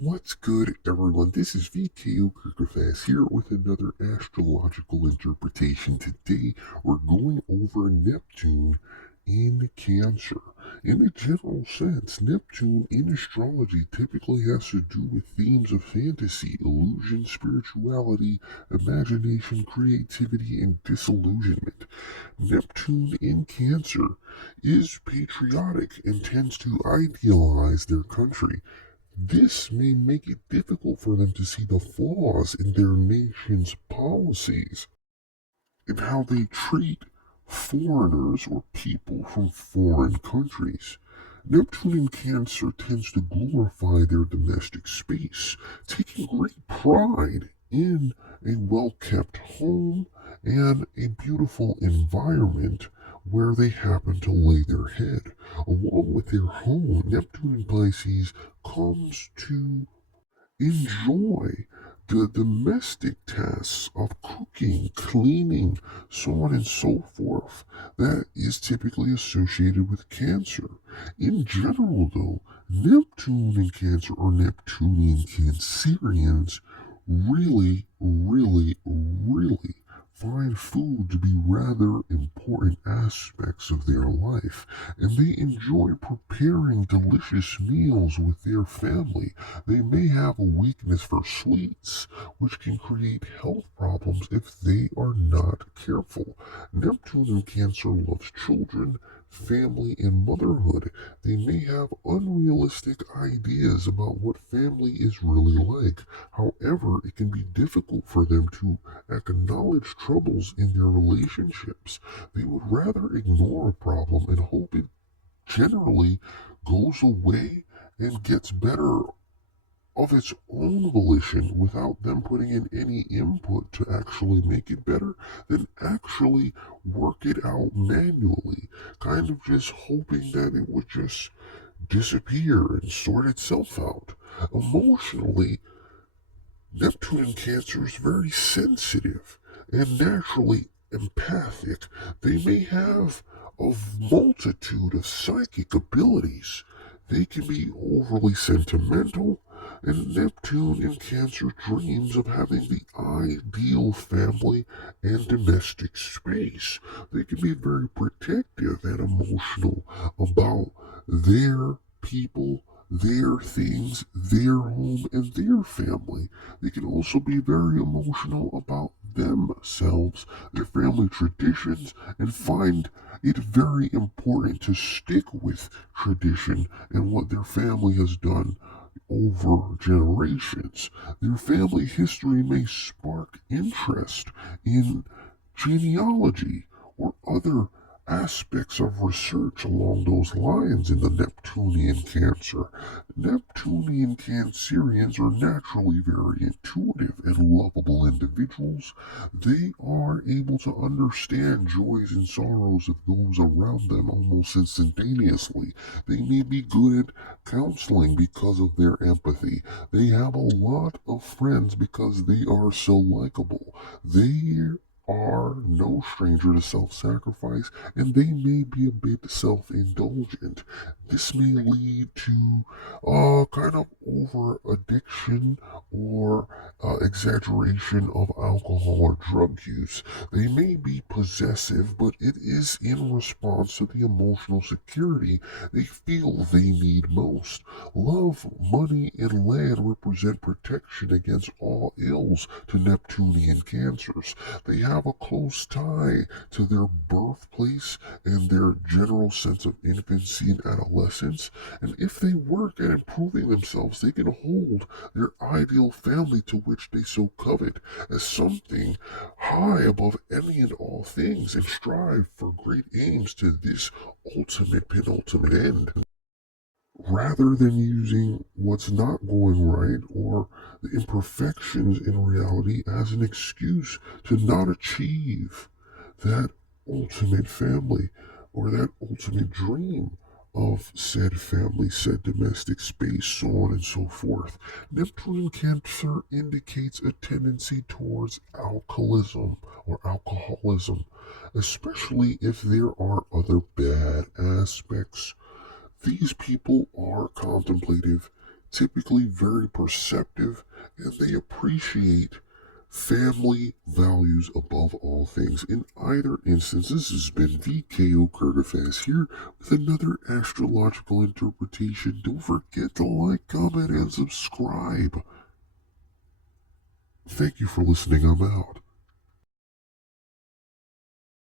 What's good, everyone? This is V.K.O. here with another astrological interpretation. Today, we're going over Neptune in Cancer. In a general sense, Neptune in astrology typically has to do with themes of fantasy, illusion, spirituality, imagination, creativity, and disillusionment. Neptune in Cancer is patriotic and tends to idealize their country. This may make it difficult for them to see the flaws in their nation's policies and how they treat foreigners or people from foreign countries. Neptune in Cancer tends to glorify their domestic space, taking great pride in a well kept home and a beautiful environment where they happen to lay their head. Along with their home, Neptune in Pisces comes to enjoy the domestic tasks of cooking, cleaning, so on and so forth. That is typically associated with Cancer. In general, though, Neptune in Cancer or Neptunian Cancerians really find food to be rather important aspects of their life, and they enjoy preparing delicious meals with their family. They may have a weakness for sweets, which can create health problems if they are not careful. Neptune in Cancer loves children, family, and motherhood. They may have unrealistic ideas about what family is really like. However, it can be difficult for them to acknowledge troubles in their relationships. They would rather ignore a problem and hope it generally goes away and gets better of its own volition without them putting in any input to actually make it better, than actually work it out manually, kind of just hoping that it would just disappear and sort itself out. Emotionally, Neptune in Cancer is very sensitive and naturally empathic. They may have a multitude of psychic abilities. They can be overly sentimental, and Neptune in Cancer dreams of having the ideal family and domestic space. They can be very protective and emotional about their people, their things, their home, and their family. They can also be very emotional about themselves, their family traditions, and find it very important to stick with tradition and what their family has done over generations. Their family history may spark interest in genealogy or other aspects of research along those lines in the Neptunian Cancer. Neptunian Cancerians are naturally very intuitive and lovable individuals. They are able to understand joys and sorrows of those around them almost instantaneously. They may be good at counseling because of their empathy. They have a lot of friends because they are so likable. They are no stranger to self sacrifice, and they may be a bit self indulgent. This may lead to kind of over addiction or exaggeration of alcohol or drug use. They may be possessive, but it is in response to the emotional security they feel they need most. Love, money, and land represent protection against all ills to Neptunian cancers. They have a close tie to their birthplace and their general sense of infancy and adolescence, and if they work at improving themselves, they can hold their ideal family to which they so covet as something high above any and all things, and strive for great aims to this ultimate penultimate end, rather than using what's not going right or the imperfections in reality as an excuse to not achieve that ultimate family or that ultimate dream of said family, said domestic space, so on and so forth. Neptune in Cancer indicates a tendency towards alcoholism or alcoholism, especially if there are other bad aspects. These people are contemplative, typically very perceptive, and they appreciate family values above all things. In either instance, this has been V.K.O. Kurtafast here with another astrological interpretation. Don't forget to like, comment, and subscribe. Thank you for listening. I'm out.